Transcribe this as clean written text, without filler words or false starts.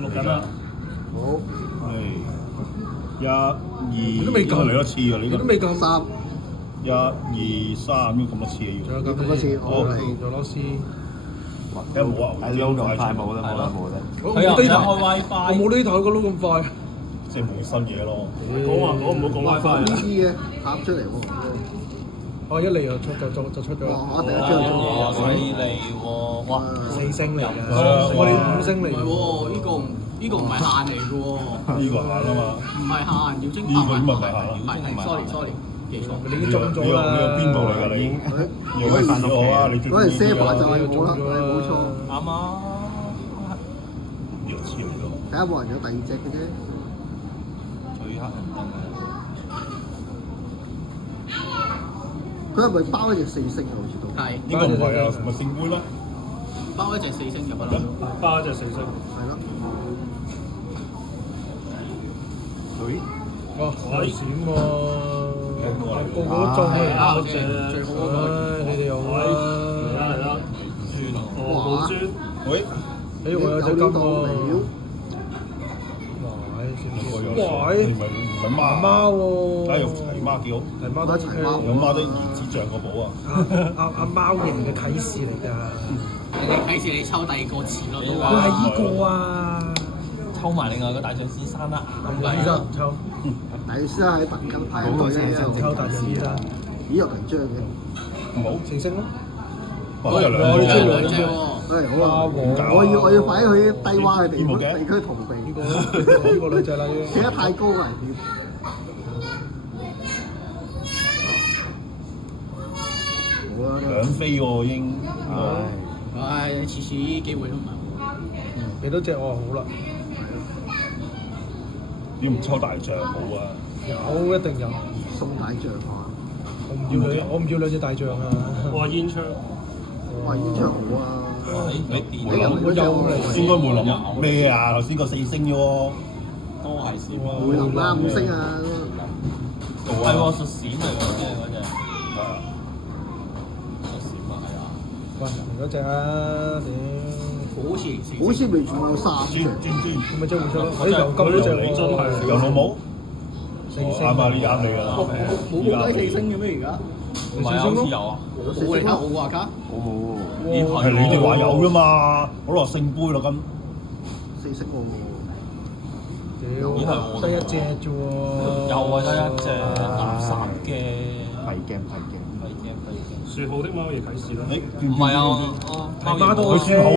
錄緊啦。好，係1、2，都未夠嚟多次㗎，你呢個都未夠3， 1、2、3咁咁多次仲有要。咁多次，好嚟。俄羅斯。睇下冇啊，係撈咁快冇啦。我佢又唔冇呢台，想開 WiFi，我冇呢台個撈咁快。即係冇新嘢咯。講話講唔好講 WiFi 呢啊！啲嘅拍出嚟喎。哦，一嚟就出咗。哇！第一張就哇！出犀利喎！哇4星嚟㗎，係啊我哋5星嚟㗎。唔係喎，呢個唔係限嚟嘅喎，呢個限啊嘛。唔係限要蒸呢個咁咪唔係限啦。係 sorry 記錯。你已經中咗啦。你有邊度嚟㗎你？有咩煩惱啊？你嗰陣 set 就係冇啦，係冇錯。啱啊！呢個黐嚟咯。睇下冇人有第二隻嘅啫。最黑人憎嘅。佢係咪包一隻4星啊？好似都係應該唔係啊，咪聖杯啦。包一隻4星入啦。包一隻4星。係咯。哇！好閃喎，個個都中係啊啊！最好嗰個。唉，你哋又好啦。嚟啦！冇磚。喂，誒，我有隻金有呢度喎。料。哇！你咪媽貓喎。哎呀，提媽幾好，係貓都 OK 有媽都兒子像個寶啊！阿貓爺嘅啟示嚟㗎。你哋啟示你抽第二個詞咯，都佢話。係依個啊！抽埋另外個大象先生啦！唔係啦，唔抽，大師喺特金排隊咧，抽大隻啲啦，咦有緊張嘅。冇4星咯。哇！真係我哋出兩兩隻兩隻喎。好啊！我要快啲去低窪嘅地區逃避。呢個女仔啦，企得太高危險。好啦，兩飛喎已經。唉，次次呢啲機會都唔係好。幾多隻我好啦，點唔抽大象好啊？有一定有，送大象啊！我唔要兩隻大象啊！哇！煙槍。哇！呢張好啊！你冇諗，應該冇諗咩啊？頭先個4星啫喎。都係閃啊！梅林啦5星啊！係喎，屬閃嚟㗎，即係嗰隻。係啊。屬閃啊，係啊。喂，嗰隻啊，好似未仲有3隻。咁咪真係會出咯。誒，又金嗰隻喎，有老母。 4星啱啊！呢啱你㗎啦。冇低4星嘅咩而家？唔係啊，好似有啊。我嚟睇我話卡。我冇咦係你哋話有㗎嘛？我攞聖杯咯咁。 4星喎。屌，得一隻啫喎，又係得一隻垃圾嘅。廢 game。廢 game。説好的貓嘅啟示啦。誒，唔係啊，我係媽都佢算好。